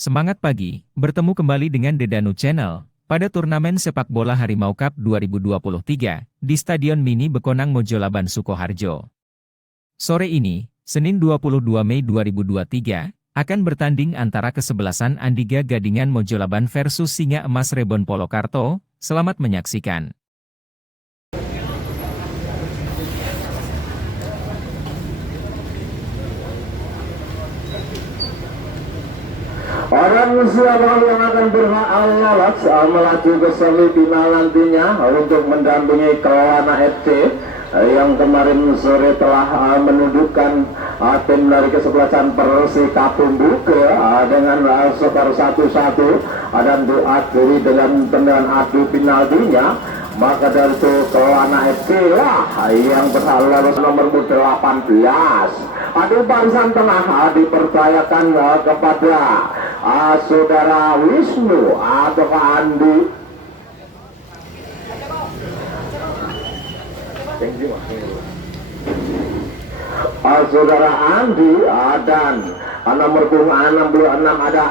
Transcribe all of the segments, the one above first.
Semangat pagi, bertemu kembali dengan Dedanu Channel pada turnamen sepak bola Harimau Cup 2023 di Stadion Mini Bekonang Mojolaban Sukoharjo. Sore ini, Senin 22 Mei 2023, akan bertanding antara kesebelasan Andiga Gadingan Mojolaban versus Singa Emas Rebon Polokarto. Selamat menyaksikan. Orang siapa yang akan berhak Allah melaju ke semifinal nantinya untuk mendampingi Kelana FC yang kemarin sore telah menundukkan tim dari kesebelasan Persikabumbu dengan skor 1-1 dan diakhiri dengan tendangan adu penaltinya. Maka dari itu Kelana FC lah yang berhak lolos nomor 18. Adu barisan tengah dipercayakan kepada saudara Wisnu atau Andi. Saudara Andi dan nomor 66 ada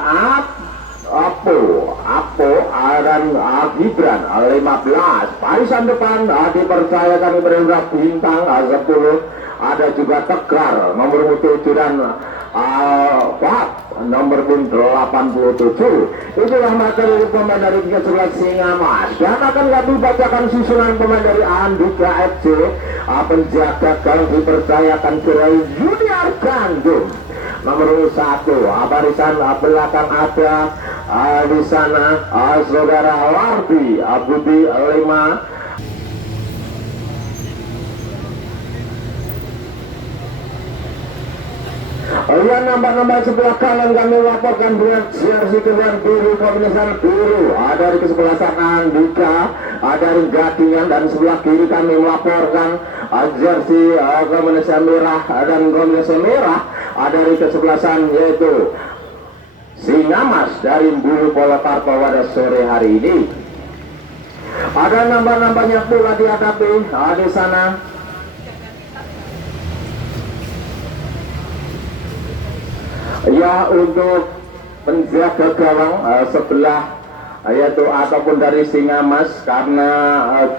Apo dan Gibran 15. Barisan depan dipercayakan kepada bintang 10. Ada juga Tegar nomor 7 dan nomor 87. Itulah materi pemain dari 13 Singa Emas. Dan akan kami bacakan susunan pemain dari Andika FC. Penjaga gawang dipercayakan ke Junior Gandum nomor 1. Barisan belakang ada di sana saudara Wardi Budi 5. Yang nampak-nampak sebelah kanan kami laporkan dengan jersey keluar biru, kombinasi biru dari kesebelasan Andika dari Gadingan, dan sebelah kiri kami melaporkan jersey kombinasi merah dan kombinasi merah dari kesebelasan yaitu Singa Emas dari Bulu Polokarto pada sore hari ini. Ada nambah-nambahnya pula dihadapi di sana. Ya, untuk penjaga gawang sebelah yaitu ataupun dari Singa Emas, karena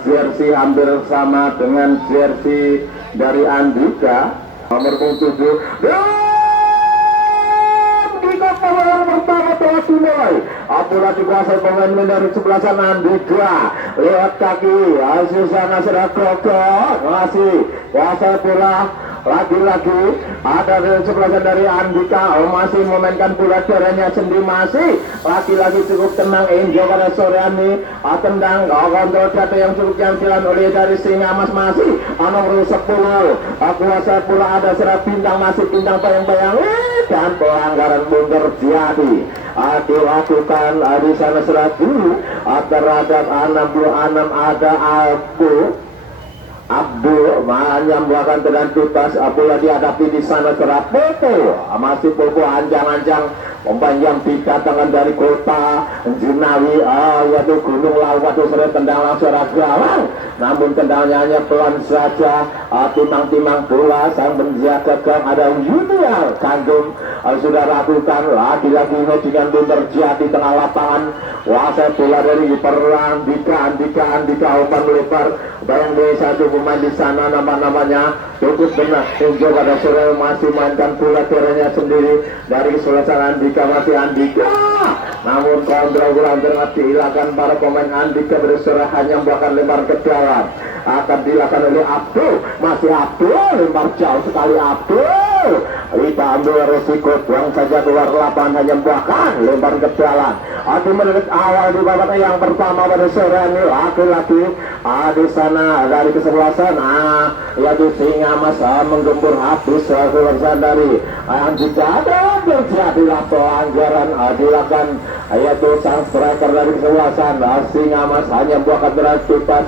jersey hampir sama dengan jersey dari Andika nomor 7. Yang pertama telah dimulai. Apula dikuasai pemain dari sebelasan Andika. Lihat kaki Susana sudah kokoh, masih kuasai pula. Lagi-lagi ada dari sebelasan dari Andika masih memainkan bola darahnya sendiri, masih lagi-lagi cukup tenang Enjo pada sore ini. Tendang kontrol data yang cukup jampilan oleh dari Singa Emas, masih nomor 10. Kuasa pula ada serat bintang, masih bintang bayang-bayang dan pelanggaran pun terjadi dilakukan di sana serat dulu terhadap 66 ada Abdul menyambungkan dengan tuntas. Bola dihadapi di sana serat Popo, masih Popo anjang-anjang mempanjang dikatakan dari kota Junawi yaitu Gunung Lawatu, sore tendang langsung gawang, namun tendangannya hanya pelan saja. Timang-timang bola sang penjaga gawang ada Junior Gandum sudah lakukan lagi-lagi dengan pun terjadi tengah lapangan. Kuasai bola dari perang Andika umpan lebar bayang dari satu pemain di sana, nama-namanya cukup benar. Enjo pada sore masih mainkan bola darahnya sendiri dari selesai Andika, masih Andika, namun kontrol kurang terlihat dihilangkan para pemain Andika bersore hanya bahkan lempar ke dalam akan dilakukan oleh Abdul, masih Abdul lempar jauh sekali Abdul. Kita ambil resiko buang saja keluar lapangan, hanya bahkan lempar ke dalam. Di menit awal di babak yang pertama pada sore ini lagi-lagi di sana dari kesebelasan yaitu Singa Emas menggempur habis kesebelasan dari Andika. Ada terjadilah pelanggaran dilakukan yaitu sang striker dari kesebelasan Singa Emas hanya buahkan bebas.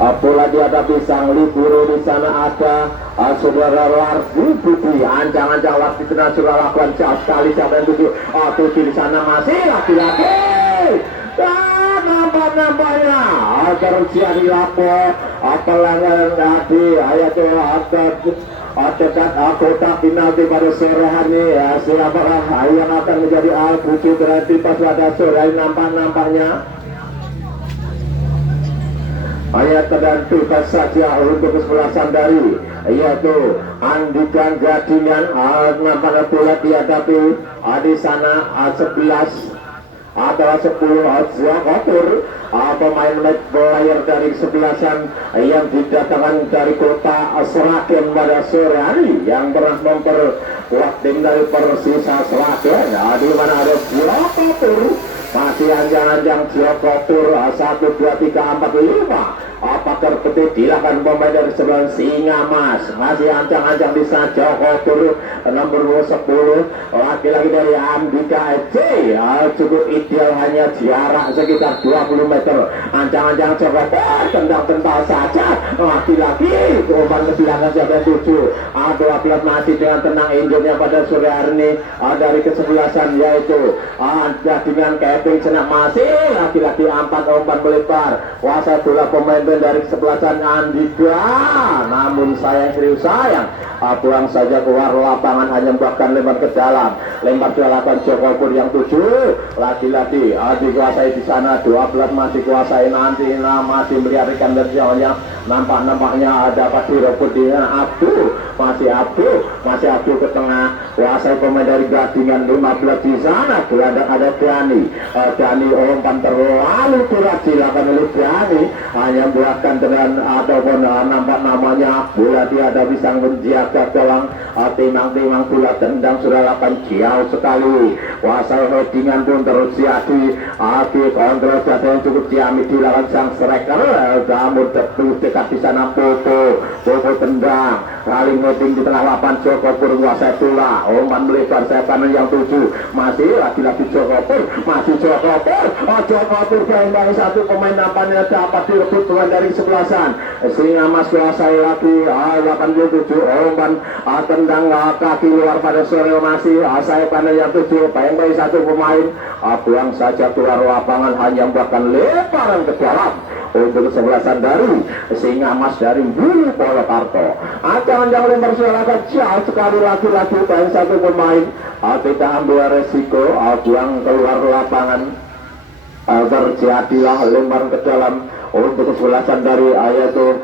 Bola dihadapi sang liburu. Di sana ada saudara Lardi Budi, ancang-ancang Lardi Tena sudah lakukan jauh sekali, siapa yang tujuh di sana masih laki-laki. Dan nampak-nampaknya terjadi lapor pelanggaran tadi yaitu ada dekat kotak penalti pada sore hari ini. Siapakah yang akan menjadi pucu berarti pas pada sore hari nampaknya hanya tergantung saja untuk kesebelasan dari yaitu Andika Gadingan. Nampaknya bola dihadapi di sana 11 adalah 10 Ziakotur, pemain net player dari kesebelasan yang didatangkan dari kota Seragen pada sore hari yang pernah memperkuat tim dari Persisa Seragen. Di mana ada Ziakotur, masih anjang-anjang Ziakotur 1, 2, 3, 4, 5. Apakah ketik dilakukan pemain dari sebelah Singa Mas, masih ancang-ancang di sana Jokotur nomor 10 laki-laki dari Andika EC. Cukup ideal, hanya jarak sekitar 20 meter. Ancang-ancang Jokotur tendang-tendang saja laki-laki umpan ke belakang siapa 7. Dua masih dengan tenang Indonya pada sore hari ini dari kesebelasan yaitu dengan Kevin Senak, masih laki-laki 4 umpan melebar kuasa bola pemain dari kesebelasan Andika, namun serius sayang buang saja keluar lapangan, hanya bahkan lempar ke dalam. Lempar ke lapangan Jokopur yang 7 laki-laki dikuasai di sana. 12 masih kuasai nanti, masih meliharikan dari jauhnya. Nampaknya dapat direbut di Abdul, masih Abdul ke tengah, kuasai pemain dari Gadingan 15 di sana. Gelandang ada Dani umpan terlalu berat dilakukan oleh Dani, hanya buahkan dengan ataupun namanya bola dihadapi sang menjaga gawang. Timang bola tendang sudah lakukan jauh sekali, kuasai headingan pun terus jadi kontrol jatuh yang cukup diambil dilakukan sang striker. Namun dekat di sana Popo tendang kali ngoding di tengah lapangan. Jokopur kuasai bola, umpan melebar sayap kanan yang 7, masih lagi-lagi Jokopur, Jokopur dari 1 pemain nampaknya dapat direbut pemain dari kesebelasan Singa Mas. Kuasai lagi 87 umpan tendang kaki luar pada sore masih sayap kanan yang 7, bayang-bayang 1 pemain buang saja keluar lapangan, hanya bahkan lebaran ke dalam untuk kesebelasan dari Singa Mas dari Bulu Polokarto. Jangan lempar sudah jauh sekali lagi-lagi bayang 1 pemain tidak ambil resiko buang keluar lapangan. Terjadilah lempar ke dalam untuk kesebelasan dari yaitu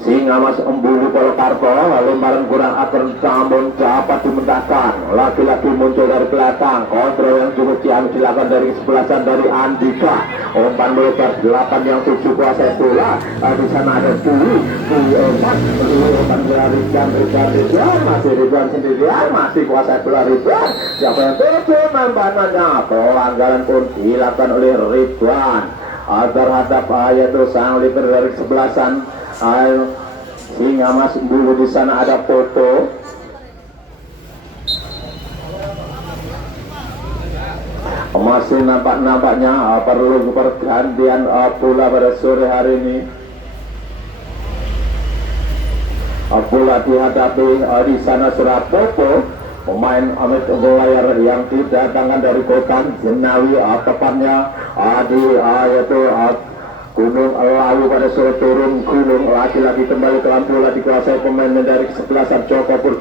Singa Mas Bulu Polokarto. Lemparan kurang akan namun dapat dimentahkan, laki-laki muncul dari belakang. Kontrol yang cukup dilakukan dari kesebelasan dari Andika, umpan melebar 8 yang 7 kuasai bola. Di sana ada Dwi 4 umpan melarikan Ridwan, masih Ridwan sendirian, masih kuasai bola Ridwan. Siapa yang 7 nampaknya pelanggaran pun dilakukan oleh Ridwan terhadap yaitu sang leader dari kesebelasan Singa Mas Bulu. Di sana ada Foto, masih nampaknya perlu pergantian bola pada sore hari ini. Bola dihadapi di sana sudah Foto, pemain Amit Belayar yang didatangkan dari kota Jenawi, tepatnya di yaitu Gunung lalu pada sore turun gunung, laki-laki kembali ke bola dikuasai pemain dari kesebelasan Jokopur,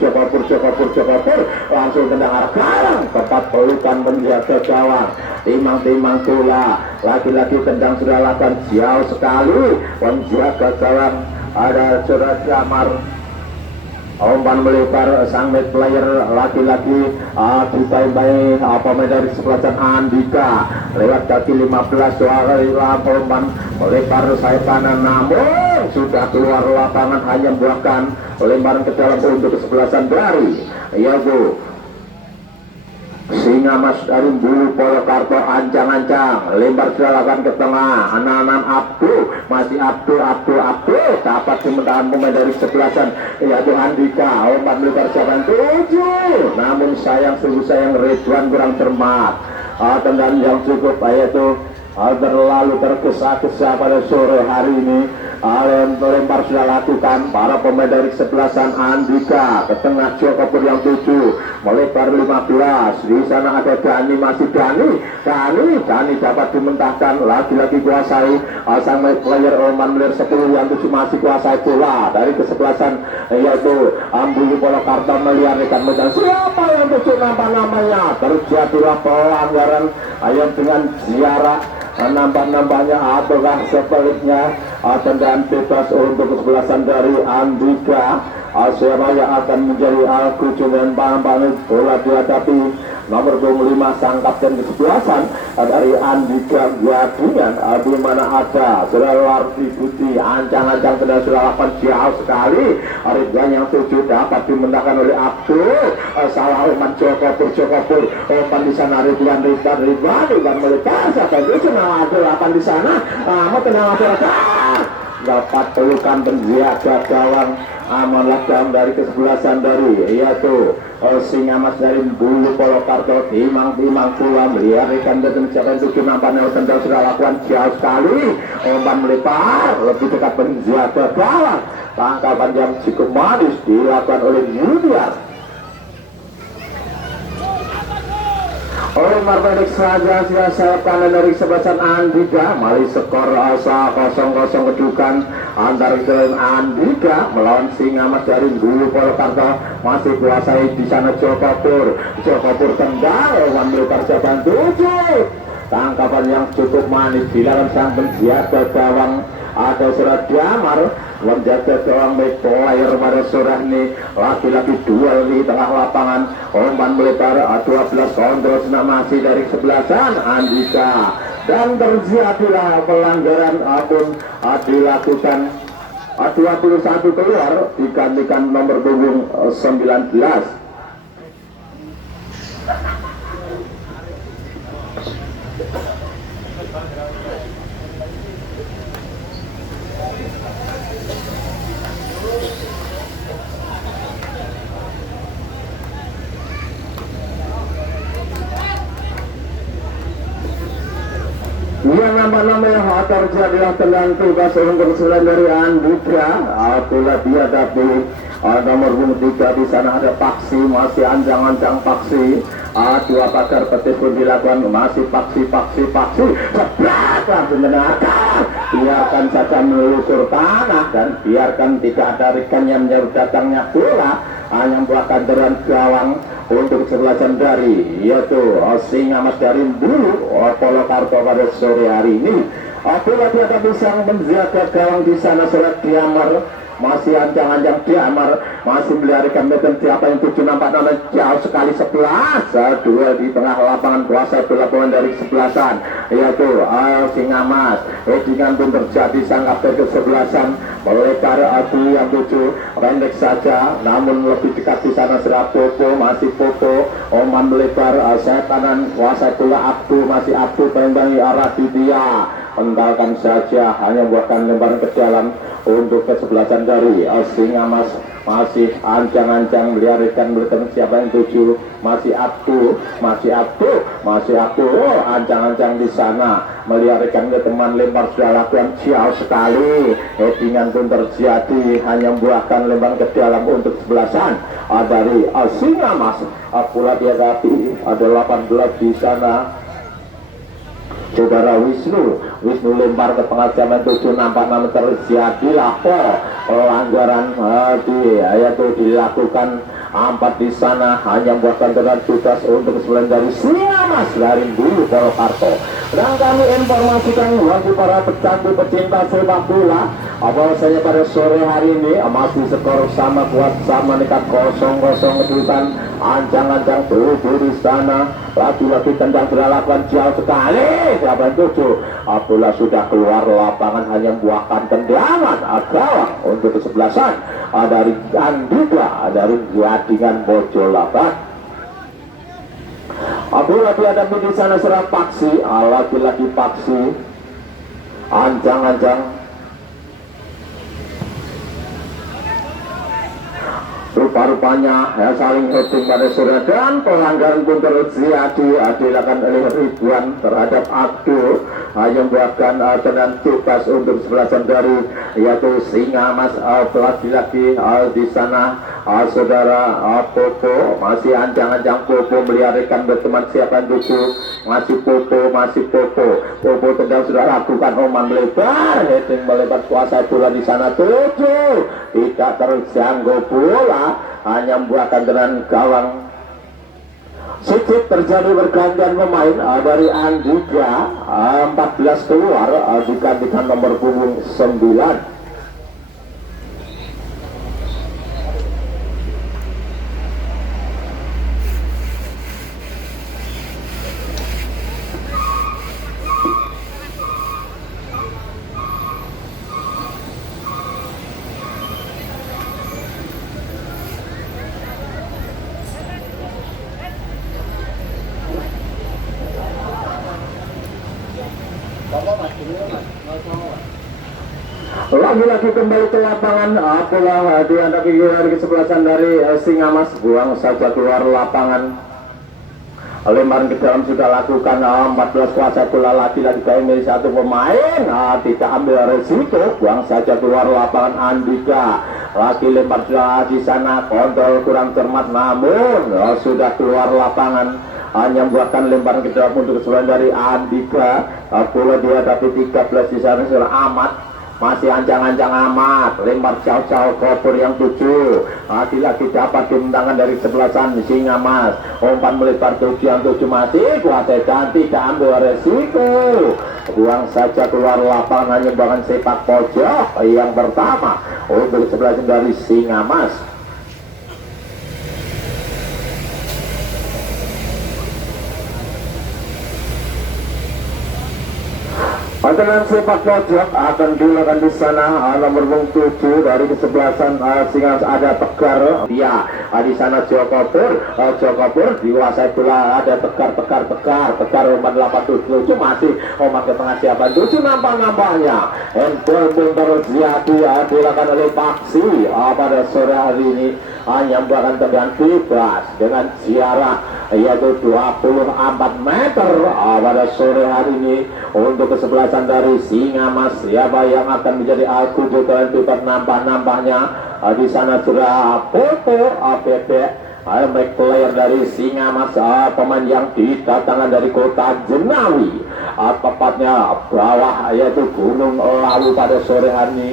langsung tendang arah kanan, tepat pelukan menjaga gawang. Timang bola, laki-laki tendang sudah lakukan jauh sekali menjaga gawang. Ada Surat Jamar, umpan melebar sang mid player laki-laki dibayang-bayang pemain dari kesebelasan Andika lewat kaki 15 umpan melebar sayap kanan, namun sudah keluar lapangan, hanya buahkan lemparan ke dalam untuk kesebelasan dari yaitu Singa Mas dari Bulu Polokarto. Ancang-ancang lempar dilakukan ke tengah, anak-anak Abdul, masih Abdul dapat dimentahan pemain dari kesebelasan yaitu Andika, umpan melebar 7, namun sungguh sayang Ridwan kurang cermat. Tendangan yang cukup yaitu terlalu tergesa-gesa pada sore hari ini Lempar sudah lakukan para pemain dari kesebelasan Andika ke tengah Joko Pur yang 7 melebar 15. Di sana ada Dani, masih Dani dapat dimentahkan, lagi-lagi kuasai sang player Oman Miller 10 yang 7 masih kuasai bola dari kesebelasan yaitu Ambulu Polokarto meliarkan medan. Siapa yang 7 namanya? Terjadilah pelanggaran ayam dengan ziarah nambah-nambahnya ataukah sebaliknya tendangan bebas untuk kesebelasan dari Andika. Siapa yang akan menjadi kucungan paham bola dihadapi nomor 25 sang kapten kesebelasan dari Andika Gadingan, di mana ada sudah diikuti ancang-ancang sudah 8 jauh sekali. Ridwan yang 7 dapat dimenangkan oleh Abdul, salah umpan Joko Pur umpan di sana Ridwan melekar sampai itu ada 8 di sana. Mau tenang dapat pelukan penjaga gawang Amon Ladam dari kesebelasan dari yaitu Singamas dari Bulu Polokarto. Timang pula meliarkan dan siapa yang 7 nampak Nelson dan sudah lakukan jauh sekali umpan melipar lebih dekat penjaga gawang. Tangkapan yang cukup manis dilakukan oleh Junior. Oleh Marpedik saja sudah sayap kanan dari kesebelasan Andika. Mali skor 0-0 kedudukan antara kesebelasan Andika melawan Singamas dari Bulu Polokarto. Masih kuasai di sana Joko Pur tendang umpan melipar jaban 7. Tangkapan yang cukup manis dilakukan sang penjaga gawang ada Surat Damar menjaga gawang player pada sore ini. Lagi-lagi duel di tengah lapangan, umpan melipar 12 kontrol masih dari kesebelasan Andika dan terjadilah pelanggaran pun dilakukan 21 keluar digantikan nomor punggung 19. Yang nama-namanya terjadilah tendangan bebas untuk kesalahan dari Andika. Apabila dihadapi nomor 3 di sana ada Paksi, masih ancang-ancang Paksi. Dua pagar petis pun dilakukan, masih Paksi. Sebelah langsung menakar. Biarkan saja melusur tanah dan biarkan tidak ada rekan yang menyerut datangnya bola. Hanya membuahkan deran gawang untuk kesebelasan dari yaitu Singamas dari Bulu Polokarto pada sore hari ini. Apabila dia bisa menjaga gawang di sana Surat Damar, masih ancang-ancang Damar, masih melarikan medan siapa yang 7 nampak jauh sekali 11. Dua di tengah lapangan kuasa pelabuhan dari kesebelasan yaitu Singamas. Dengan pun terjadi sang kapten kesebelasan melebar yang 7 pendek saja namun lebih dekat di sana Surat Popo, masih Popo oman melebar sayap kanan kuasa pula Abdul, masih Abdul tembang arah dia pendalkan saja hanya buahkan lemparan ke dalam untuk kesebelasan dari Singamas. Masih ancang-ancang melarikan siapa yang 7 masih Abdul ancang-ancang di sana melarikan ke teman lempar sudah lakukan jauh sekali. Headingan pun terjadi hanya membuahkan lemparan ke dalam untuk kesebelasan dari Singamas. Pula dihadapi ada 18 di sana Saudara Wisnu lempar ke tengah jaman 7 nampak terjadilah pelanggaran yaitu dilakukan 4 di sana hanya membuahkan tendangan bebas untuk kesebelasan dari Singamas dari Bulu Polokarto. Dan kami informasikan bagi para pecinta sepak bola bahwasanya pada sore hari ini masih skor sama kuat sama nekat 0-0 kedudukan ancang-ancang tubuh di sana. Lagi-lagi tendang berlakuan jauh sekali jawaban 7. Bola sudah keluar lapangan hanya membuahkan tendangan gawang untuk kesebelasan dari Andika dari Gadingan Bojolaban. Bola dihadapi di sana Surat Paksi, lagi-lagi Paksi ancang-ancang rupa-rupanya ya, saling heading pada sore dan pelanggaran pun terjadi dilakukan oleh Ridwan terhadap Abdul yang membuatkan tendangan bebas untuk kesebelasan dari yaitu Singa Mas. Lagi-lagi di sana saudara Popo masih ancang-ancang. Popo meliharakan berteman siapa yang tuju, masih Popo tendang sudah lakukan umpan melebar, heading melebar, kuasa bola di sana tuju tidak terjangkau bola, hanya membuahkan tendangan gawang. Sedikit terjadi pergantian pemain dari Andika 14 keluar digantikan nomor punggung 9. Lagi-lagi kembali ke lapangan bola dihadapi dari kesebelasan dari Singa Mas, buang saja keluar lapangan. Lemparan ke dalam sudah lakukan 14 kuasa bola lagi-lagi kami satu pemain tidak ambil resiko, buang saja keluar lapangan. Andika lagi lempar sudah di sana, kontrol kurang cermat namun sudah keluar lapangan, hanya membuatkan lemparan ke dalam untuk kesebelasan dari Andika. Bola dihadapi 13 di sana sudah amat. Masih ancang-ancang amat, lempar jauh-jauh Kopur yang 7 lagi-lagi dapat dimenangkan dari sebelasan Singa Mas. Umpan melebar 7 yang 7 masih kuasai dan tidak ambil resiko, buang saja keluar lapangan, hanya bahkan sepak pojok yang pertama untuk sebelasan dari Singa Mas. Tendangan sepak pojok akan dilakukan di sana nomor punggung 7 dari kesebelasan Singa ada Tegar. Dia di sana Joko Pur dikuasai bola, ada Tegar umpan 87 masih umpan ke tengah siapa 7 nampaknya handball pun terjadi dilakukan oleh Paksi pada sore hari ini, hanya membuahkan tendangan bebas dengan jarak yaitu 24 meter pada sore hari ini untuk kesebelasan dari Singa Mas. Siapa yang akan menjadi alkudu dan tidak nampaknya di sana sudah Popo APP back player dari Singa Mas, pemain yang didatangkan dari kota Jenawi, tepatnya bawah yaitu Gunung Lawu pada sore hari ini.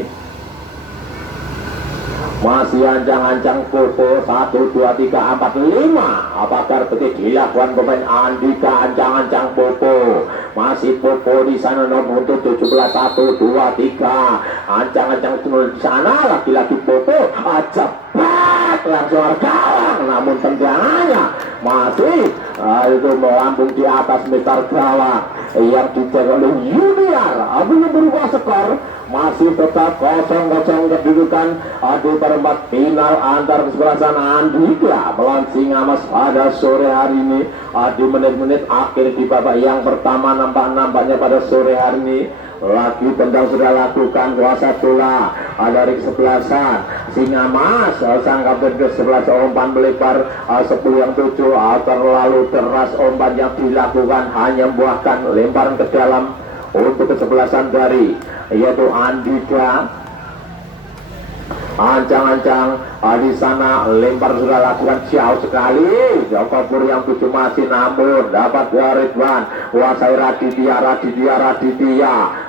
Masih ancang-ancang Popo 1, 2, 3, 4, 5 apakah betul dilakukan pemain Andika, ancang-ancang Popo, masih Popo di sana nomor 17 1, 2, 3 ancang-ancang di sana lagi-lagi Popo cepat langsung gawang, namun tendangannya masih itu melambung di atas meter gawang yang dijaga oleh Junior. Belum berubah skor, masih tetap 0-0 kedudukan di perempat final antar kesebelasan Andika melawan Singa Mas pada sore hari ini di menit-menit akhir di babak yang pertama. Nampaknya pada sore hari ini lagi tendang sudah lakukan kuasa bola dari kesebelasan Singa Mas. Sang kapten kesebelasan umpan melebar 10 yang 7 terlalu deras umpan yang dilakukan, hanya membuahkan lemparan ke dalam untuk kesebelasan dari yaitu Andika. Ancang-ancang di sana lempar sudah lakukan jauh sekali. Joko Pur yang 7 masih namun dapat Ridwan kuasai Raditya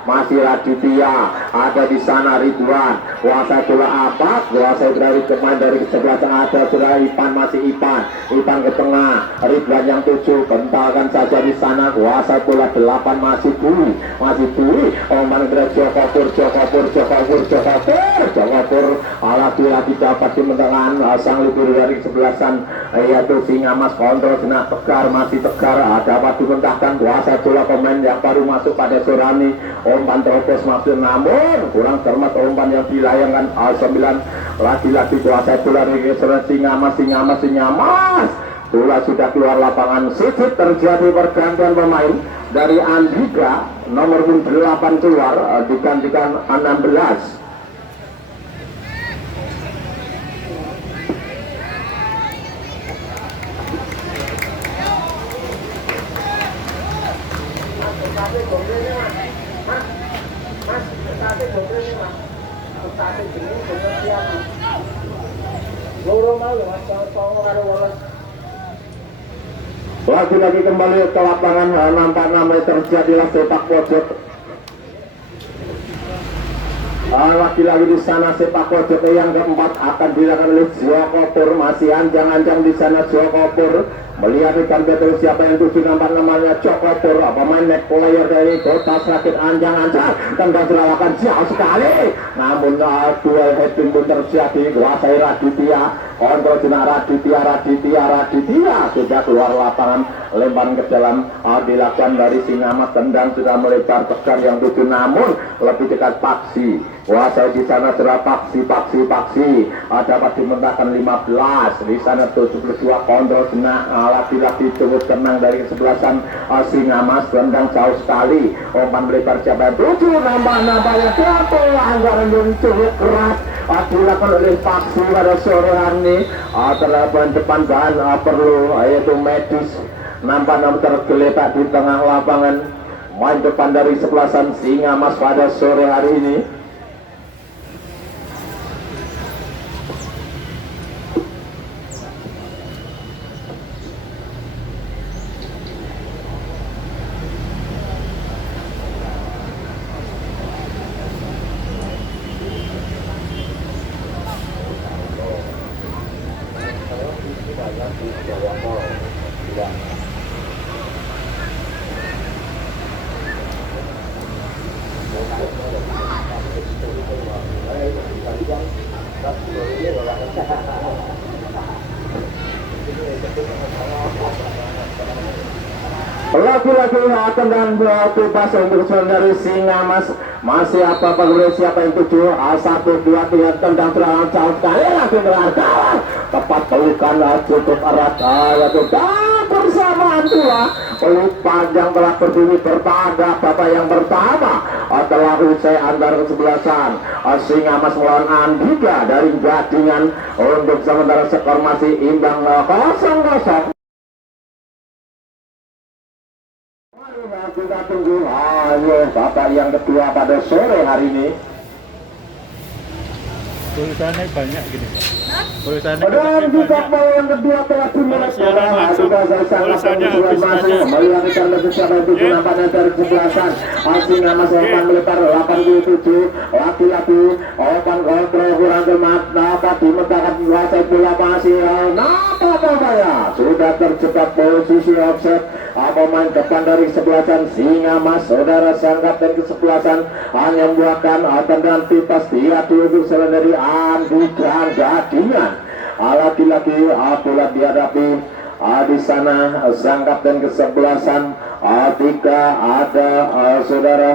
masih Raditya ada di sana. Ridwan kuasai bola apa, kuasai dari pemain dari sebelah tengah ada sudah Ipan, masih Ipan ke tengah. Ridwan yang 7 bentalkan saja di sana, kuasai bola 8 masih Dwi umpan dari Joko Pur lagi dapat dimenangkan sang libur dari kesebelasan yaitu Singa Mas. Kontrol kena Tegar, masih Tegar dapat dimentahkan kuasa bola pemain yang baru masuk pada Sorani. Umpan terobos masuk namun kurang cermat umpan yang dilayangkan 9 lagi-lagi kuasa bola dari Singa Mas. Bola sudah keluar lapangan. Sedikit terjadi pergantian pemain dari Andika nomor 8 keluar digantikan 16. Lagi-lagi kembali ke lapangan, nampak terjadilah sepak pojok. Lagi-lagi di sana sepak pojok yang keempat akan dilakukan oleh Joko Pur. Masih anjang-anjang di sana Joko Pur. Melihat ikan betul siapa yang tuju namanya Joko Pur. Pemain neck player dari Kota Sragen anjang-anjang dan berlawakan jauh sekali. Namun duel heading pun terjadi. Kuasai Raditya. Kontrol jenak Raditya sudah keluar lapangan, lempar ke dalam, dilakukan dari Singamas, tendang sudah melebar tegar yang tujuh, namun lebih dekat Paksi. Kuasai di sana sudah Paksi, dapat dimentahkan 15, di sana 72 kontrol jenak, lagi-lagi cukup tenang dari kesebelasan Singamas, tendang jauh sekali, umpan melebar siapa yang tujuh, nambah-nambahnya jatuh, anggaran yang cukup keras. Dilakukan oleh Paksi pada sore hari ini. Terlalu depan bahan perlu yaitu medis, nampak tergeletak di tengah lapangan. Main depan dari sebelasan Singamas pada sore hari ini. Lagi-lagi tendang bebas untuk dari Singamas. Masih apa siapa yang tujuh, 1, 2, 3 tendang serangan jauh sekali, lagi kawan. Tepat pelukan cukup erat, yaitu bersamaan pula peluk panjang telah berdiri bertanda babak yang pertama telah usai antar kesebelasan. Singamas melawan Andika dari Gadingan. Untuk sementara skor masih imbang 0-0. Kita tunggu babak yang kedua pada sore hari ini. Tulisannya banyak gini Pak. Tulisannya Dan juga babak yang kedua telah dimulai. Melihat ikan siapa yang tujuh nampaknya dari kesebelasan. Singamas umpan melebar 87. Laki-laki umpan kontrol kurang kemat, dapat dimentahkan kuasai bola masih sudah terjebak posisi offset. Pemain depan dari sebelasan Singamas, saudara sanggap dan kesebelasan hanya membuahkan tendangan pintas dia untuk selain dari Andika Gadingan. Lagi-lagi bola dihadapi di sana sanggap dan kesebelasan Andika ada saudara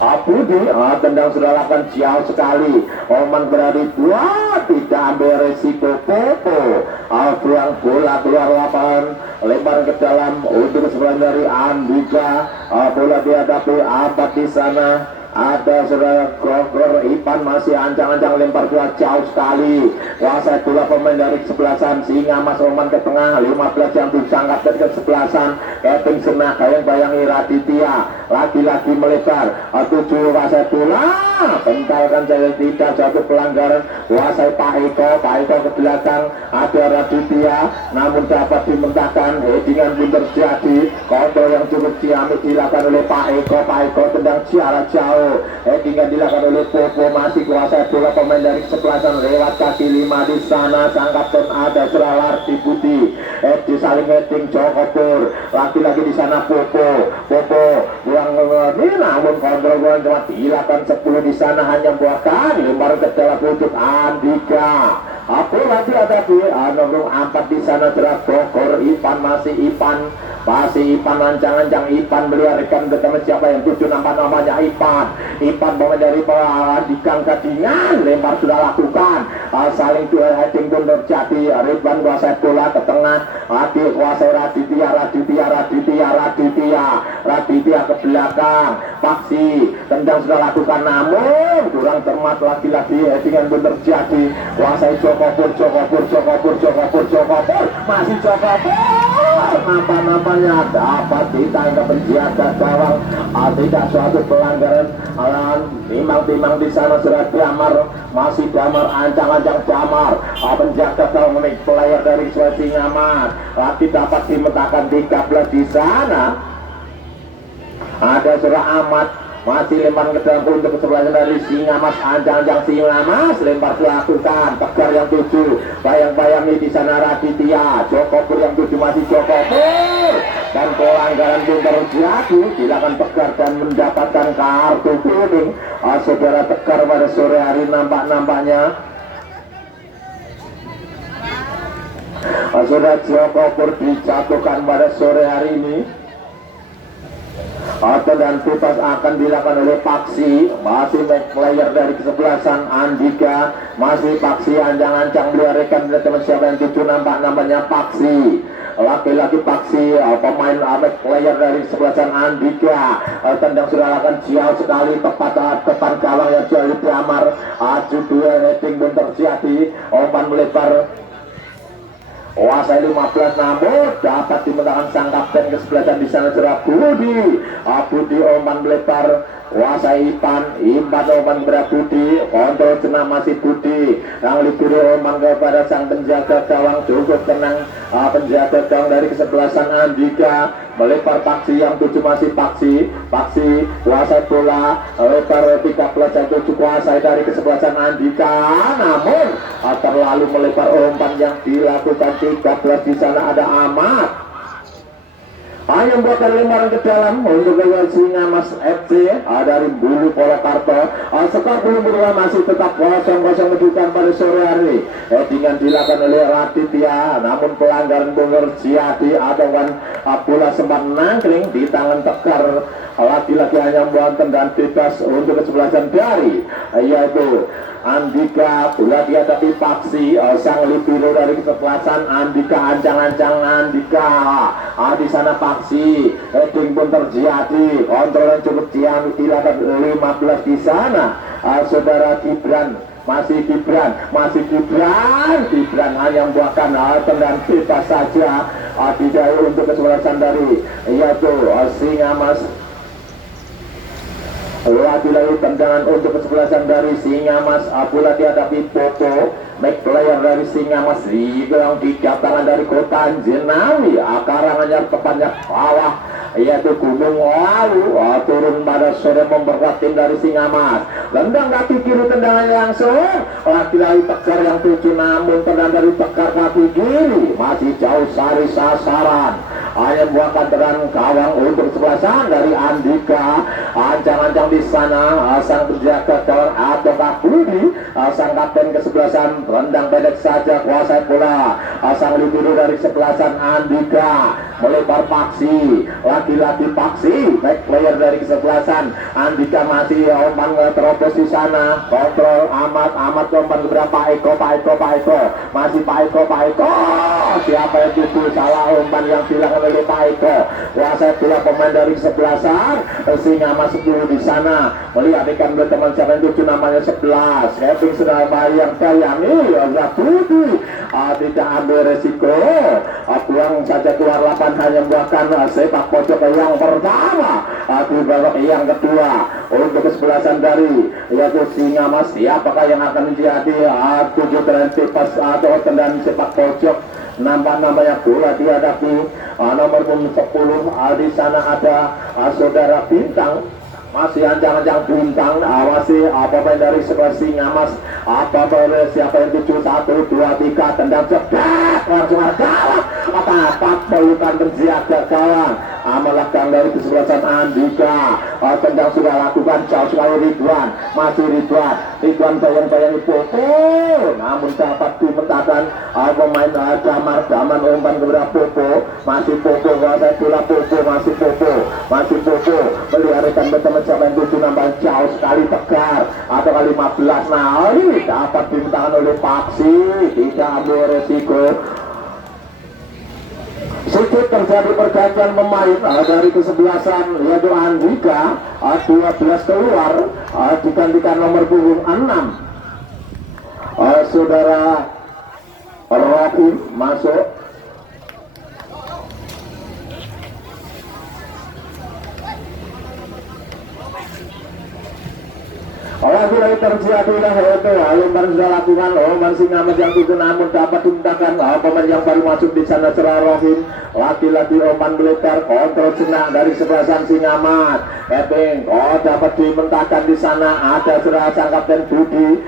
Budi, tendang sudah lakukan jauh sekali. Oman berada dua, tidak ambil resiko. Popo buang bola keluar lapangan, lempar ke dalam untuk sebelah dari Andika. Bola dihadapi Abad di sana. Ada saudara Gogor Ipan masih ancang-ancang lempar bola jauh sekali. Kuasai bola pemain dari kesebelasan Singamas, Oman ke tengah 15 yang disangkat dari kesebelasan Kevin Senah bayang-bayangi Raditya. Lagi-lagi melebar 7 kuasai bola, bentalkan saya tidak satu pelanggaran. Kuasai Pak Eko ke belakang ada Raditya, namun dapat dimentahkan. Headingan pun terjadi, kontrol yang cukup ciamik dilakukan oleh Pak Eko tendang jarak jauh. Headingan dilakukan oleh Popo, masih kuasai bola pemain dari kesebelasan lewat kaki 5 di sana. Sangkap dan ada Seralar di Budi. Disaling heading Joko Pur. Lagi-lagi di sana Popo buang ini, namun kontrol bola cuma dilakukan 10 di sana, hanya buahkan lempar ke dalam lutut Andika. Bola dihadapi nomor 4 di sana jelas Gogor Ipan, masih Ipan ancang-ancang Ipan melarikan ke teman siapa yang tujuh, namanya Ipan pemain dari Andika Gadingan, lempar sudah lakukan, saling duel heading pun terjadi. Ridwan kuasai bola ke tengah, kuasai Raditya ke belakang. Paksi tendang sudah lakukan, namun kurang cermat. Lagi-lagi headingan pun terjadi. Kuasai Joko Pur, masih Joko Pur Nampak-nampaknya dapat ditangkap penjaga gawang. Tidak suatu pelanggaran. Timang-timang di sana sudah damar, masih damar, ancang-ancang damar. Penjaga gawang milik player dari Singamas dapat dimetakan 13 di sana. Ada surah amat masih lempar ke dalam untuk kesebelasan dari Singamas, ancang-ancang Singamas lempar dilakukan tegar yang 7, bayang-bayangi di sana Raditya, Joko Pur yang 7 masih Joko Pur, dan pelanggaran pun terjadi, silakan tegar dan mendapatkan kartu kuning. Saudara tegar pada sore hari nampak-nampaknya saudara Joko Pur dijatuhkan pada sore hari ini. Dan bebas akan dilakukan oleh Paksi, masih back player dari kesebelasan Andika, masih Paksi ancang-ancang melarikan teman siapa yang 7 nampak-nampaknya Paksi, laki-laki Paksi, pemain back player dari kesebelasan Andika, tendang sudah akan jauh sekali tepat depan gawang yang jauh diamar, aju 2 heading pun terjadi, umpan melebar Wasai 15 namun dapat dimentakan sang kapten kesebelasan di sana surah Budi. Budi umpan melebar, Wasai Ipan umpan kepada Budi, kontrol senang masih Budi. Yang libur umpan kepada sang penjaga gawang, cukup tenang penjaga gawang dari kesebelasan Andika. Melebar Paksi yang 7 masih Paksi Wasai bola lebar 13 yang 7 Wasai dari kesebelasan Andika, namun terlalu melebar umpan yang dilakukan 13 di sana. Ada Ahmad hanya membuatkan lemparan ke dalam untuk gawang Singamas FC dari Bulu Polokarto. Skor belum berubah, masih tetap 0-0 menunjukkan pada sore hari. Headingan dilakukan oleh Raditya, namun pelanggaran Bungor Jiadi Adowan bola sempat nangkring di tangan tegar. Lagi-lagi hanya membuat tendangan bebas untuk kesebelasan dari yaitu Andika. Bola dihadapi Paksi, sang libero dari kesebelasan Andika, ancang-ancang Andika. Di sana Paksi, heading pun terjadi, kontrol yang cukup jauh dilakukan 15 di sana. Saudara Gibran Gibran hanya membuahkan tendangan bebas saja dijauh untuk kesebelasan dari yaitu Singamas. Lagi-lagi tendangan untuk kesebelasan dari Singamas. Bola dihadapi Popo, back player dari Singamas, digelang di tangan dari Kota Jenawi. Karangannya tepatnya bawah yaitu Gunung Lalu, turun pada sore memberat tim dari Singamas. Lendang kaki kiri tendangannya langsung, lagi-lagi tegar yang 7, namun tendangan dari tegar kaki kiri masih jauh sari sasaran. Hanya buahkan tendangan gawang untuk kesebelasan dari Andika, ancang-ancang di sana sang penjaga gawang atau Budi, sang kapten kesebelasan rendang pendek saja kuasai bola. Sang libero dari kesebelasan Andika melebar Paksi, lagi-lagi Paksi, back player dari kesebelasan Andika masih umpan terobos di sana, kontrol Ahmad umpan keberapa Eko, masih Pak Eko, siapa yang tutup salah umpan yang dilakukan oleh Pak Eko. Kuasai bola pemain dari kesebelasan Singamas 10 di sana, melihat ikan teman siapa yang 7 namanya 11, heading sudah bayang-bayangi oleh Budi, tidak ambil resiko, buang saja keluar lapangan, hanya membuahkan sepak pojok yang pertama di babak yang kedua untuk kesebelasan dari yaitu Singamas. Siapakah yang akan menjadi 7 tendangan bebas atau tendangan sepak pojok? Nampak-nampaknya bola dihadapi nomor 10 di sana ada saudara Bintang, masih ancang-ancang Bintang, masih pemain dari sebelah Singamas. Siapa yang 7, 1, 2, 3 tendang cepat langsung gawang, apa pelukan penjaga gawang melakukan dari kesebelasan Andika. Tendang sudah lakukan jauh sekali Ridwan, masih Ridwan bayang-bayangi Popo, namun dapat dimentakan pemain Daman umpan kepada Popo, masih Popo kuasai bola Popo, masih Popo meliharikan bersama siapa yang 7 nambah jauh sekali tegar atau kali 15. Nah ini dapat dimentakan oleh Paksi, tidak ambil resiko. Sedikit terjadi pergantian pemain dari kesebelasan yaitu Andika, 12 keluar, digantikan nomor punggung 6 saudara Rocky masuk. Lagi-lagi terjadi itu Lembar sudah lakukan Omar Singamas yang itu namun dapat dimintakan pemain yang baru masuk di sana Serah Rohim. Lagi-lagi Oman Militer kontrol senang dari sebelah sang Singamas. Epping dapat dimintakan di sana ada Serah sang Kapten Budi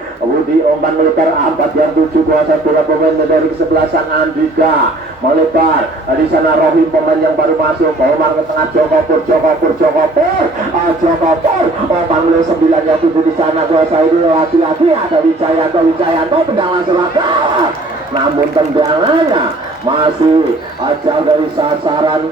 Oman Militer 4 yang 7 kuasa bola pemain dari sebelah sang Andika melebar di sana Rohim pemain yang baru masuk. Omar ke tengah Jokopur Oman Militer 9 yang 7 di sana kuasa ini laki-laki ada Wijayanto tendangan selatan namun tendangannya masih jauh dari sasaran.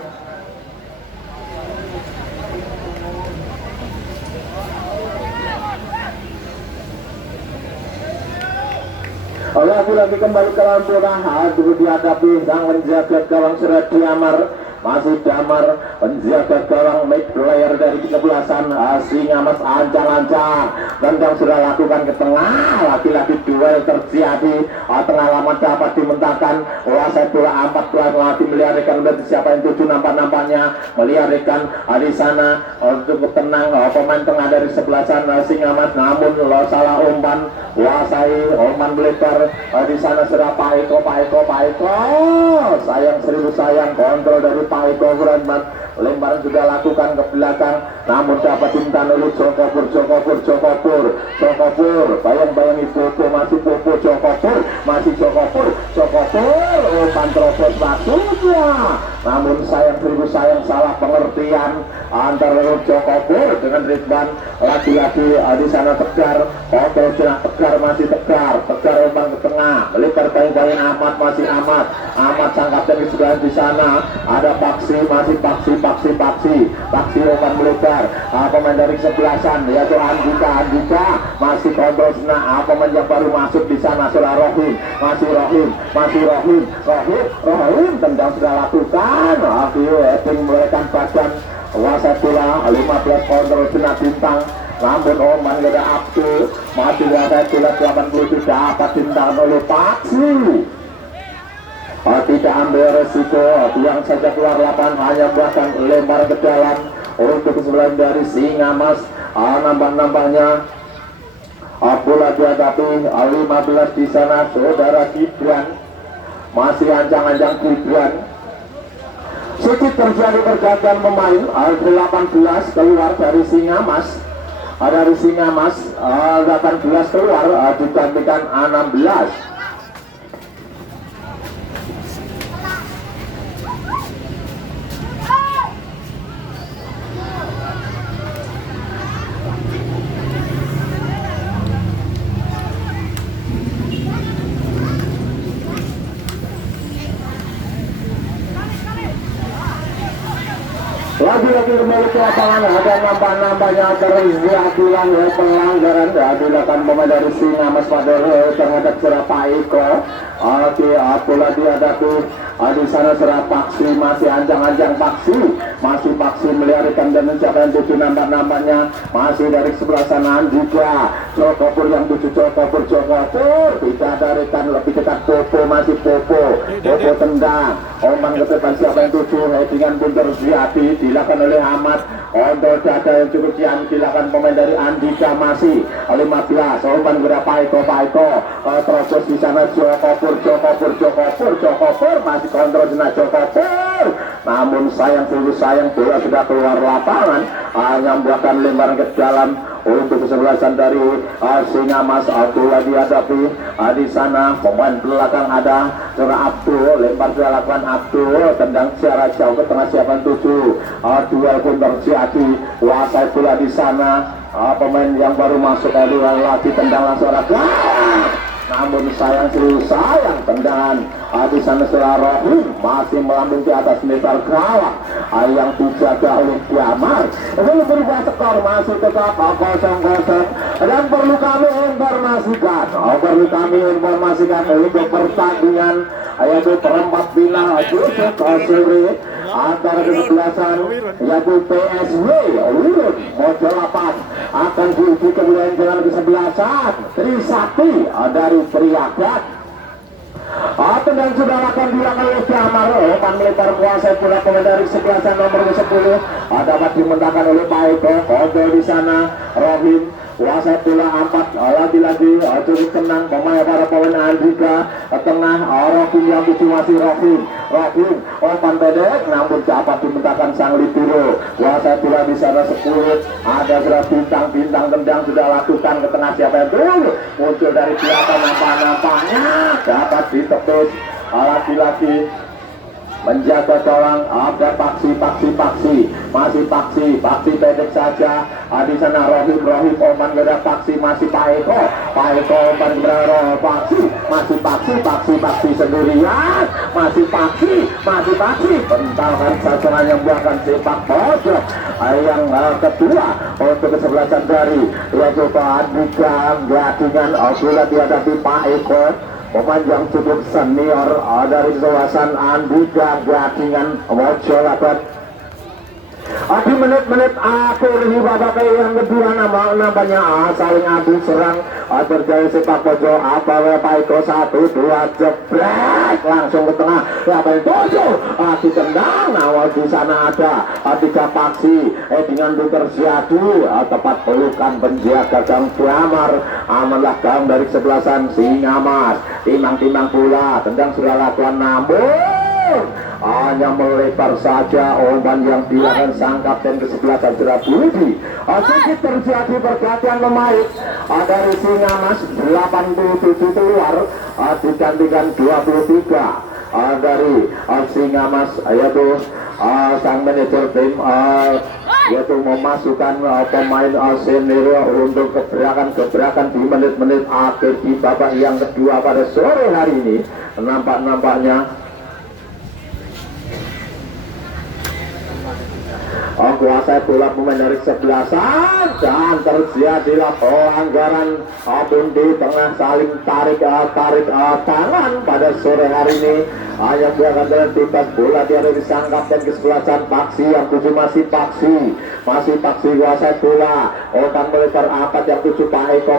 Lagi-lagi kembali ke lampu merah dihadapi sang menjaga gawang Serat Damar. Masih Damar menjaga gawang mid player dari kesebelasan Singamas ancang-ancang tendang sudah lakukan ke tengah. Lagi-lagi duel terjadi tengah laman dapat dimentahkan wasit bola 14 lagi meliharikan berarti siapa yang 7 nampaknya meliharikan di sana cukup tenang pemain tengah dari sebelasan Singamas namun salah umpan wasai Oman Blitar di sana sudah Pak Eko sayang seribu sayang kontrol dari Pak Eko Rahmat. Lemparan sudah lakukan ke belakang namun dapat diminta oleh Jokopur bayang-bayangi Popo masih Jokopur umpan terobos maksudnya namun sayang seribu sayang salah pengertian antara Jokopur dengan Ridwan. Lagi-lagi di sana Tegar kontrol sudah Tegar masih Tegar umpan ke tengah melebar bayang-bayang masih Ahmad sang kapten di sebelah di sana ada Paksi umpan melebar pemain dari sebelasan yaitu Andika masih kontrol senang pemain yang baru masuk di sana sudah Rohim tendang sudah lakukan heading melahirkan badan wasit bola 15 kontrol senang bintang namun Oman ada Abdul masih wasit bola 87 dapat bintang oleh Paksi. Tidak ambil resiko yang saja keluar lapangan hanya bahkan lempar ke dalam untuk kesebelah dari Singamas. Nambah-nambahnya bola dihadapi 15 di sana saudara Gibran masih ancang-ancang Gibran. Sedikit terjadi pergantian pemain 18 keluar dari Singamas. Dari Singamas 18 keluar digantikan 16. Lagi-lagi kembali ke lapangan ada nambah-nambahnya terjadilah pelanggaran dilakukan pemain dari Singamas pada terhadap Serap Eko. Bola dihadapi di sana Serap Paksi masih ancang-ancang Paksi meliharikan dan mencapai 7 nambah-nambahnya masih dari sebelah sana juga Jokopur yang 7 Jokopur dihadarikan lebih dekat Popo tendang Oman ke depan siapa yang 7 headingan pun terjadi dilakukan oleh Ahmad kontrol dada yang cukup siang dilakukan pemain dari Andika masih 15 Oman berapa Eko terobos di sana Jokopur masih kontrol jenah Jokopur namun sayang bola sudah keluar lapangan hanya membuahkan lemparan ke dalam untuk kesebelasan dari Singamas. Bola dihadapi di sana pemain belakang ada Surah Abdul lempar sudah lakukan Abdul tendang secara jauh ke tengah siapan 7 duel pun terjadi wasai bola di sana pemain yang baru masuk lagi tendang langsung namun sayang tendangan di sana Serah Rohim masih melambung di atas meter gawang yang dijaga oleh Damar. Ini berubah skor masih tetap 0-0 dan perlu kami informasikan untuk pertandingan yaitu perempat final Joseph sore antara kesebelasan yaitu PSW Wirut Mojolapan akan diuji kemudian dengan kesebelasan Trisakti dari Priagat. Tendang sudah akan dilakukan oleh Damar umpan melempar kuasa bola pemain dari sebelasan nomor 10 dapat dimentahkan oleh Pak Eko kontrol di sana Rohim Wasit bola 4 lagi-lagi cukup tenang pemain para pemain Andika tengah Rohim yang tuju masih Rohim umpan pendek namun dapat dimentahkan sang libero. Wasit bola di sana 10 ada sudah bintang tendang sudah lakukan ke tengah siapa yang dulu muncul dari belakang nampaknya dapat ditepis lagi-lagi menjaga gawang ada paksi masih paksi pendek saja di sana Rohim umpan ke paksi masih Pak Eko umpan ke paksi masih paksi sendirian masih paksi bentalkan sasaran yang buahkan sepak pojok yang kedua untuk kesebelasan dari yaitu Pak Andika Gadingan bola dihadapi Pak Eko pemain yang cukup senior dari kawasan Andika Gadingan Mojolaban. Di menit-menit akhir di babak yang kedua nampaknya saling adu serang terjadi sepak pojok Pak Eko 1 2 jebrek langsung ke tengah siapa yang tujuh ditendang awal di sana ada 3 paksi dengan Luther Siadu tepat pelukan penjaga gawang Damar amanlah gawang dari kesebelasan Singamas timbang pula tendang sudah lakukan namun hanya melebar saja umpan yang dilakukan sang kapten kesebelasan Jera Budi. Sedikit terjadi pergantian pemain dari Singamas 87 keluar digantikan 23 dari Singamas yaitu sang manajer tim yaitu memasukkan pemain senior untuk gebrakan di menit-menit akhir di babak yang kedua pada sore hari ini. Nampaknya kuasa bola pemain dari kesebelasan dan terjadilah pelanggaran di tengah saling tarik tangan pada sore hari ini. Hanya buahkan dalam bebas bola dia dari sang kapten kesebelasan Paksi yang tujuh masih paksi kuasa bola umpan melebar angkat yang tujuh Pak Eko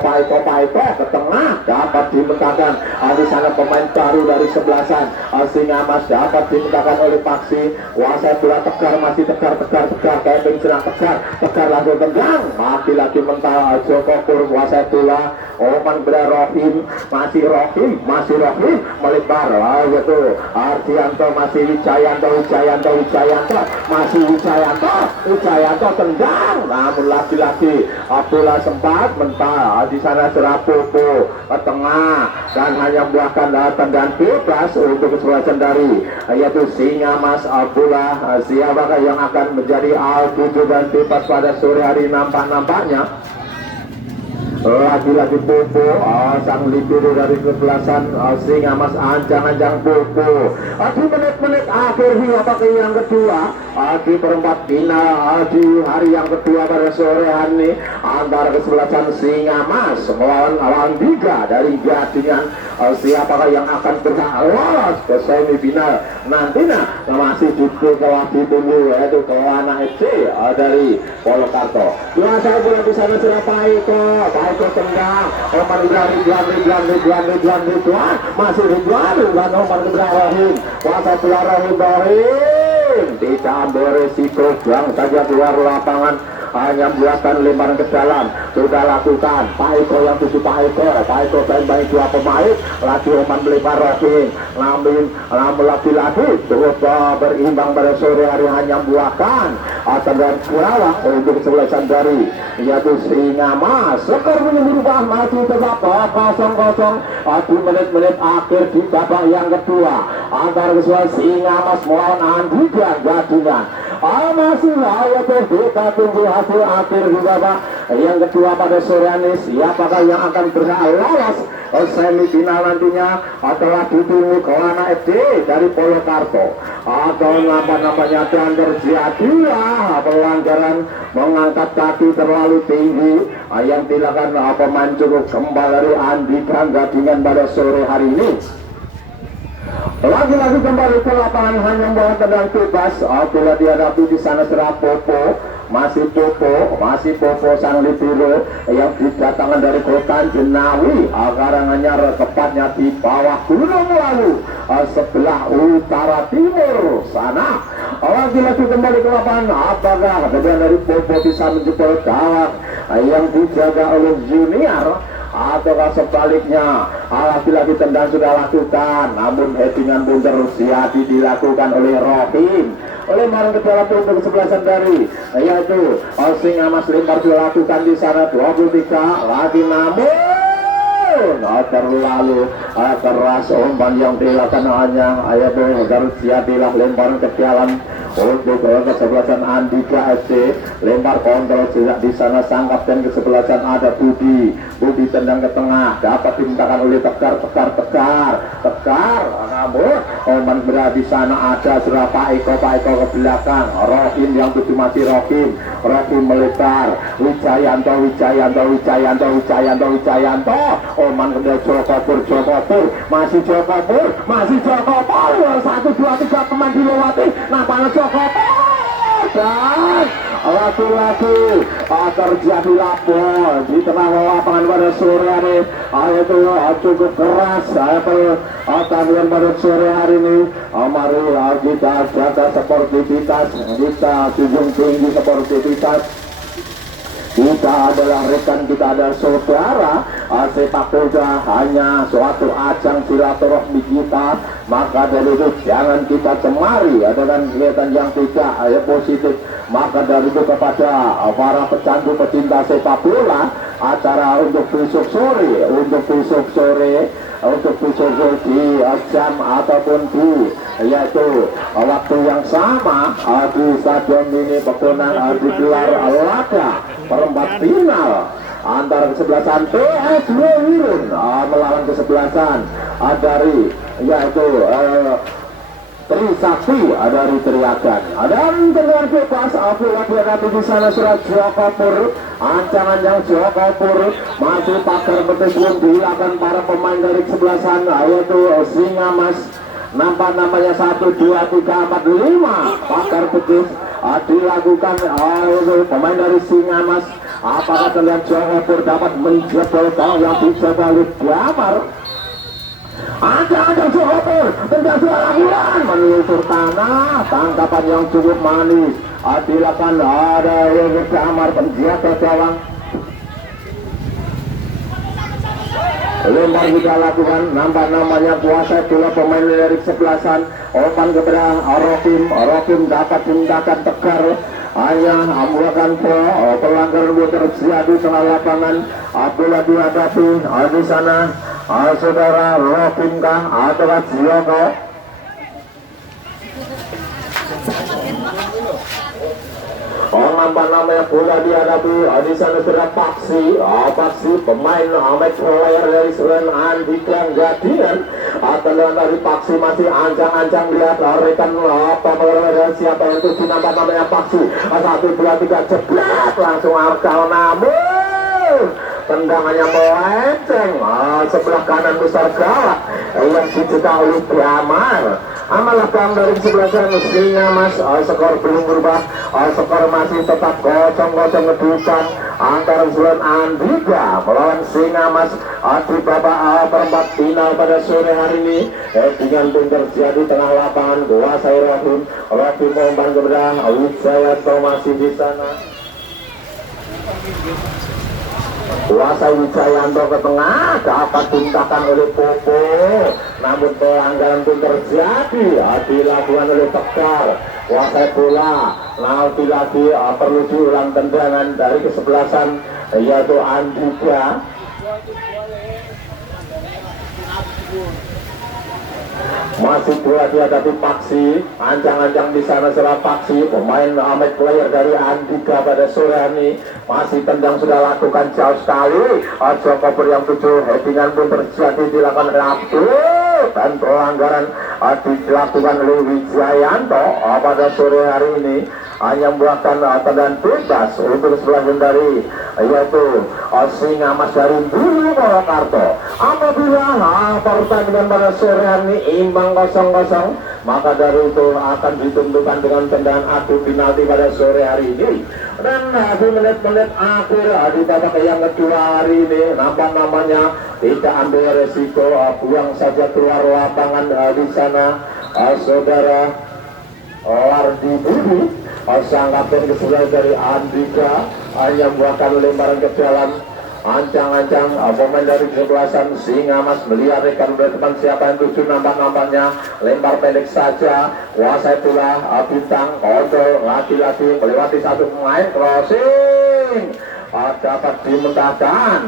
ke tengah dapat dimentahkan di sana pemain baru dari sebelasan Singamas dapat dimentahkan oleh Paksi. Kuasa bola masih tegar camping serang tegar langsung tendang lagi mentah Joko Pur kuasa bola umpan Rohim masih Rohim melebar yaitu Ardianto masih Wijayanto masih Wijayanto tendang namun lagi-lagi bola sempat mentah di sana Serapopo ke tengah dan hanya buahkan tendangan bebas untuk kesebelasan dari yaitu Singamas. Bola siapakah yang akan menjadi tujuh dan bebas pada sore hari nampaknya lagi-lagi Popo sang libero dari kesebelasan Singamas anjang Popo di menit-menit akhir hingga babak yang kedua di perempat final di hari yang kedua pada sore hari ini antara kesebelasan Singamas melawan Liga dari Gadingan. Siapakah yang akan lolos ke semifinal nantinya masih ditunggu yaitu Kelana FC dari Polokarto. Kuasa bola di sana sudah Pak Eko tendang umpan Ridwan masih Ridwan umpan Rohim kuasa bola Rohim tidak ambil resiko buang saja keluar lapangan hanya buatkan lemparan ke dalam sudah lakukan Pak Eko yang tujuh Pak Eko baik dua pemain lagi umpan melebar Rohim namun lagi terus berimbang pada sore hari hanya buahkan tendangan gawang untuk kesebelasan dari yaitu Singamas. Skor berubah masih tetap 0-0 di menit-menit akhir di babak yang kedua antara kesebelasan Singamas melawan Andika Gadingan. Masih yaitu kita tunggu hasil akhir di babak yang kedua pada sore ini. Siapakah yang akan berhak lolos semifinal nantinya telah ditunggu Kelana FC dari Polokarto atau namanya dan terjadilah pelanggaran mengangkat kaki terlalu tinggi yang dilakukan pemain cukup kembali dari Andika Gadingan pada sore hari ini. Lagi-lagi kembali ke lapangan hanya membawa tendangan bebas bila dihadapi di sana Serapopo masih Popo sang libero yang didatangkan dari kota Jenawi Karanganyar tepatnya di bawah Gunung Lawu sebelah utara timur sana lagi kembali ke lapangan. Apakah kemudian dari Bobo bisa menjebol gawang yang dijaga oleh Junior, ataukah sebaliknya lagi-lagi tendang sudah lakukan, namun headingan pun terus dilakukan oleh Rohim. Oleh marang ke dalam untuk kesebelasan dari yaitu Singa Mas lempar dilakukan di sana 23 lagi, namun terlalu keras umpan yang dilakukan hanya yaitu Garcia dilempar ke dalam untuk kesebelasan Andika FC. Lempar kontrol juga di sana sang kapten kesebelasan ada Budi tendang ke tengah, dapat dimintakan oleh Tegar, namun umpan berada di sana ada Pak Eko ke belakang. Rohim yang tujuh masih Rohim melebar Wijayanto, umpan kemudian Jokopur, masih Jokopur, 1, 2, 3 pemain dilewati, nampaknya Jokopur dan lagi-lagi terjadi lapor di tengah lapangan pada sore hari. Itu cukup keras tampil pada sore hari ini. Mari kita jaga sportivitas, kita junjung tinggi sportivitas. Kita adalah rekan, kita adalah saudara. Sepak bola hanya suatu ajang silaturahmi kita, maka dari itu jangan kita cemari dengan kegiatan yang tidak positif. Maka dari itu kepada para pecandu pecinta sepak bola, acara untuk besok sore di jam ataupun di yaitu waktu yang sama di Stadion Mini Bekonang digelar laga perempat final antara kesebelasan PS Wirun melawan kesebelasan dari yaitu Trisakti dari Triagan. Dan dengan bebas lagi di sana surat Jokopur, ancaman yang Jokopur masih pagar betis belum dilakukan para pemain dari kesebelasan yaitu Singa Mas. Namanya 1, 2, 3, 4, 5 pagar betis dilakukan oleh pemain dari Singa Mas. Apakah terlihat Jokopur dapat menjebol gawang yang dijaga oleh Damar? Ada Jokopur tendang lakukan menyusur tanah, tangkapan yang cukup manis dilakukan ada yang Damar penjaga gawang. Lempar juga lakukan, namanya kuasa dua pemain dari kesebelasan. Umpan kepada Rohim dapat tindakan Tegar, hanya melakukan pelanggaran terjadi tengah lapangan. Bola dihadapi di sana saudara Rohim kah atau Joko? Namanya bola dihadapi di sana sudah Paksi pemain Ahmed player dari Selain Andika Gadingan. Tendangan dari Paksi masih ancang-ancang lihat rekan siapa yang tuju namanya Paksi. 1, 2, 3 jeblak langsung arkal, namun tendangannya melenceng sebelah kanan besar gawang yang dijaga oleh Damar. Amalkan dari sebelah sana Singa Mas, skor belum berubah, skor masih tetap 0-0 ngedukan antara Selain Andika melawan Singa Mas di babak perempat final pada sore hari ini. Dengan pun terjadi tengah lapangan kuasai Rohim umpan kepada Wijayanto masih di sana. Kuasa Wijayanto ke tengah dapat tindakan oleh Popo, namun pelanggaran pun terjadi dilakukan oleh Tegar. Kuasai bola lagi perlu diulang tendangan dari kesebelasan yaitu Andika. Masih bola dihadapi Paksi, ancang-ancang di sana serah Paksi, pemain Ahmed player dari Andika pada sore ini. Masih tendang sudah lakukan jauh sekali. Jokopur yang 7, headingan pun terjadi dilakukan Abdul dan pelanggaran dilakukan oleh Wijayanto pada sore hari ini. Hanya membuahkan tendangan bebas untuk sebelah dari yaitu Singa Mas dari Bulu Purwokerto. Apabila pertandingan pada sore hari ini imbang 0-0, maka dari itu akan ditentukan dengan tendangan adu penalti pada sore hari ini. Dan di menit-menit akhir di babak yang kedua hari ini namanya tidak ambil resiko, buang saja keluar lapangan di sana saudara. Lardi Budi, sang kapten kesebelah dari Andika yang membuahkan lemparan ke dalam. Ancang-ancang pemain dari kesebelasan Singa Mas melihat rekan berteman siapa yang tuju nampak-nampaknya, lempar pendek saja, kuasai pula bintang kontrol lagi-lagi melewati satu pemain crossing, dapat dimentahkan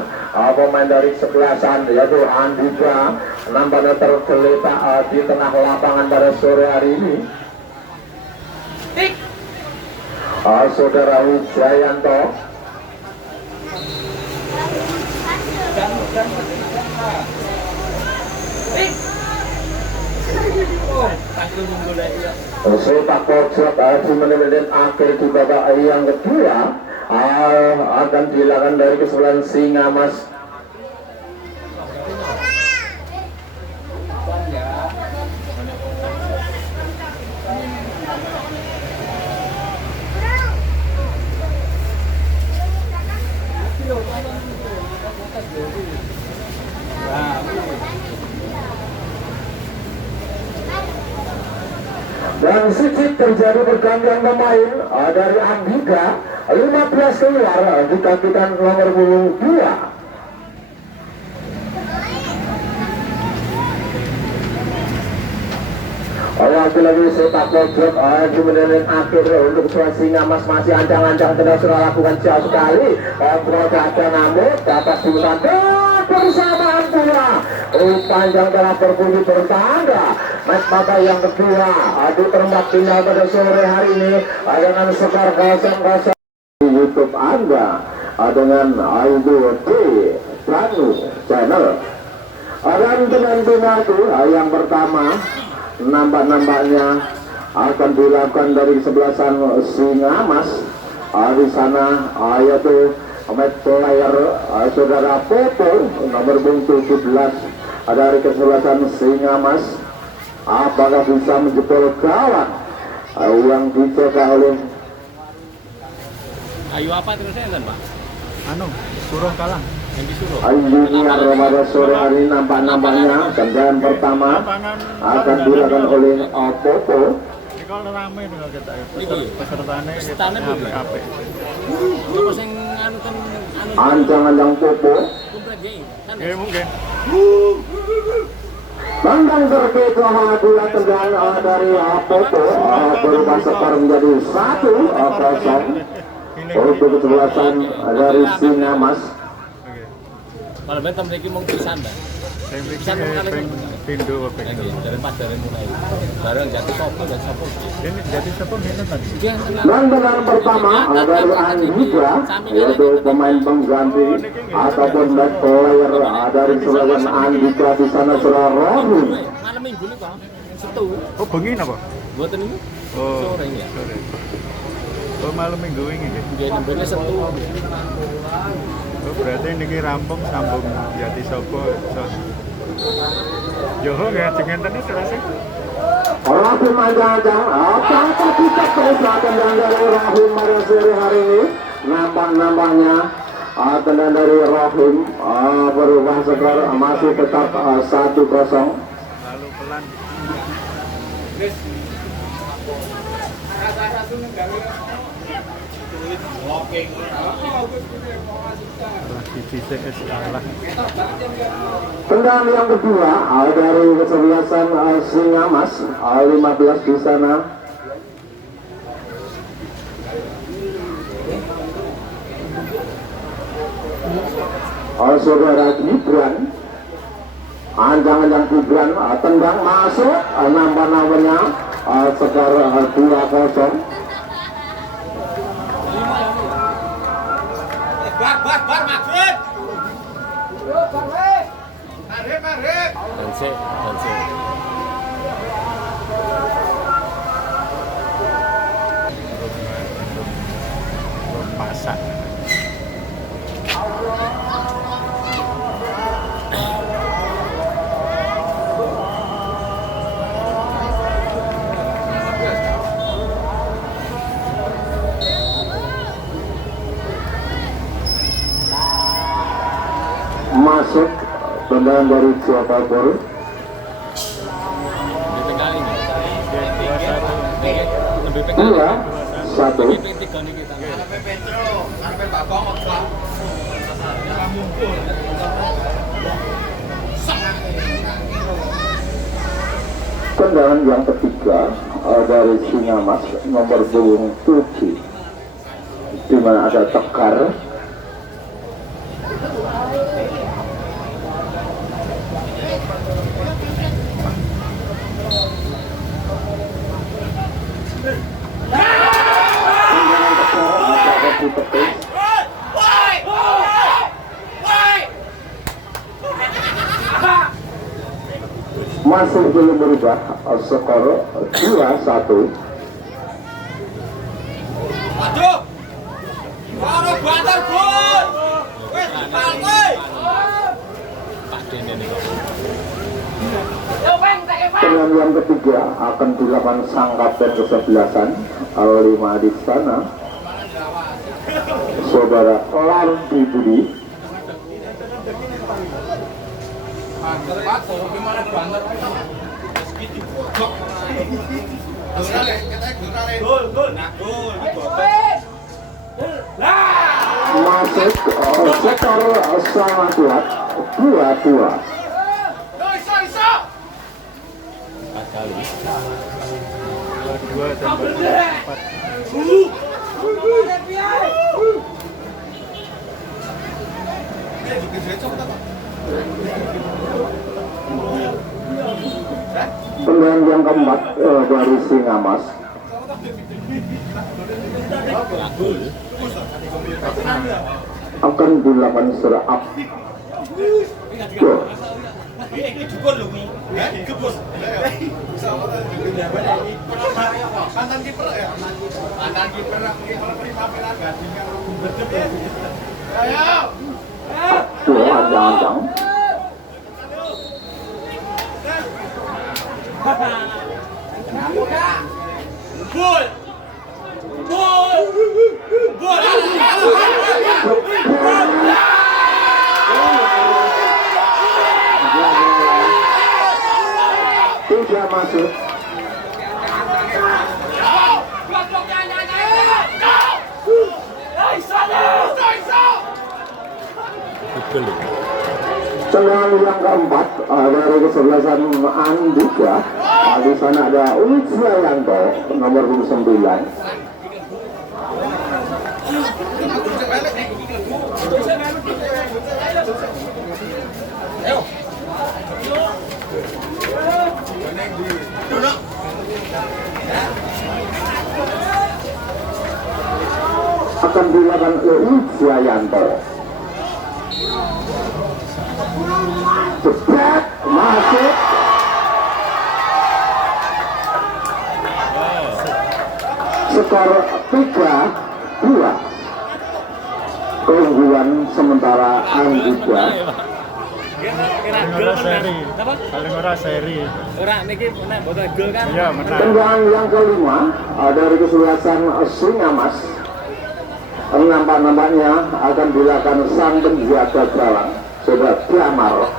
pemain dari kesebelasan yaitu Andika, nampaknya tergeletak di tengah lapangan pada sore hari ini. Saudara Wijayanto sepak pojok di menit akhir di babak yang kedua akan dilakukan dari kesebelasan Singa Mas. Dan sedikit terjadi pergantian pemain dari Andika, 15 keluar digantikan nomor 2. Lagi-lagi sepak pojok di menit akhir untuk Singa Mas masih ancang-ancang tidak sudah lakukan jauh sekali kontrol gada, namun dapat diusahakan bersamaan pula panjang telah berbunyi bertanda match babak yang kedua adu perempat final pada sore hari ini dengan skor 0-0 di YouTube Anda dengan Aidu D Pranu Channel. Dan dengan penalti yang pertama nampak-nampaknya akan dilakukan dari kesebelasan Singa Mas di sana yaitu match player saudara Popo nomor 17 dari kesebelasan Singa Mas. Apakah bisa menjebol gawang yang dijaga oleh Ayu apa terusnya kan Pak? Suruh kalah. Yang disuruh. Ayu Junior pada sore hari nampak-nampaknya tendangan pertama akan dilakukan oleh Popo. Ini kalau rame dengan kita Iki. pesertanya apik. Apa sing anu kan Ancang-ancang Popo komplek gini. Kan Ya mungkin. tendang terkait sama dua tendangan dari Popo berubah skor menjadi 1-0 untuk kesebelasan dari Singa Mas. kalau bentem iki mung pisan Mbak. Saya Pisan pikir kali pindu apa lagi dari pas dari mulai. Bareng jatuh sopo dan sopo. ini jadi siapa minat tadi? Dia Dan tendangan pertama dari Andika yaitu pemain pengganti ataupun back player dari kesebelasan Andika di sana sudah Rohim. malam minggu nih Pak. Setu. Oh bengi apa? Buatan ini Oh sore ya. sore. Oh malam minggu ini ya? Dia nembelnya setu. Oh berarti ini rampung sambung Yati Sopo. Joho ya dengan tadi selesai. Rahim ancang-ancang apakah kita persahabatan dari Rahim pada sore hari ini nampak-nampaknya tendangan dari Rahim berubah skor masih tetap 1-0. Lalu pelan. Lagi CS kalah. Tendangan yang kedua dari kesebelasan Singa Mas 15 di sana. Saudara Gibran, ancang-ancang Gibran tendang masuk nampak-nampaknya skor 2-0. Dan Pasak. Masuk tendangan dari Jawa Barat. Di tengah ini. Oke, 2-1. dua satu. Tiga nih kita. Tendangan yang ketiga dari Singamas nomor punggung 7, di mana ada Tekar. Tendangan Tekar dapat ditepis. Masih belum berubah skor 2-1. Aduh. Baru banter, Bun. Wes, balik. Pak Den ini kok. Dengan yang ketiga akan dilakukan sang kapten kesebelasan Al-5 di sana, saudara Lardi Budi. Masuk skor sangat kuat 2-2. 4 kali. 22 dan 24. Tendangan yang keempat dari Singamas. Gol. Akan dilakukan serap. Gol. Mantan kiper ya? Mantan kiper prima gajinya. Ayo. Dua ancang-ancang. Bol. Bol. Bol. Tidak masuk. Gol. Tendangan yang keempat dari kesebelasan Andika. Di sana ada Ujiayanto nomor 9. Akan dilakukan Ujiayanto. Jebret masuk. Skor 3-2. Keunggulan sementara Andika. Paling ora seri. Paling ora seri. Ora niki nek boten gol kan. Iya, menang. Tendangan yang kelima dari kesebelasan Singamas. Nampak-nampaknya akan dilakukan sang penjaga gawang, saudara Jamal.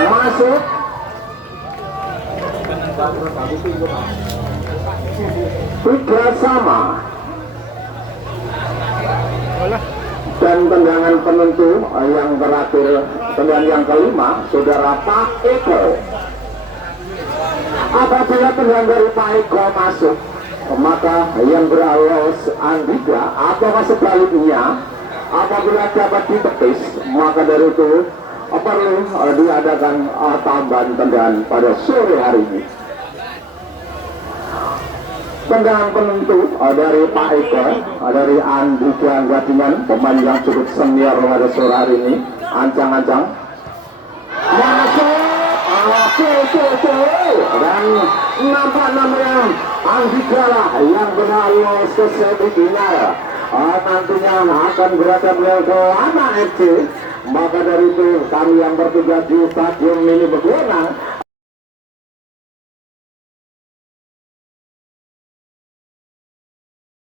Masuk. Tiga sama. Olah. Dan tendangan penentu yang terakhir, tendangan yang kelima, saudara Pak Eko. Apabila tendangan dari Pak Eko masuk, maka yang beralos Andika, atau sebaliknya, apabila dapat ditepis, maka dari itu perlu diadakan tambahan tendangan pada sore hari ini. Tendangan penentu dari Pak Eko, dari Andika Gadingan, pemain yang cukup senior pada sore hari ini. Ancang-ancang masuk, dan nampak-nampaknya Andika lah yang benar lolos ke semifinal. Nantinya akan berada ke Anak FC. Maka dari itu kami yang bertugas di Stadion Mini Begonang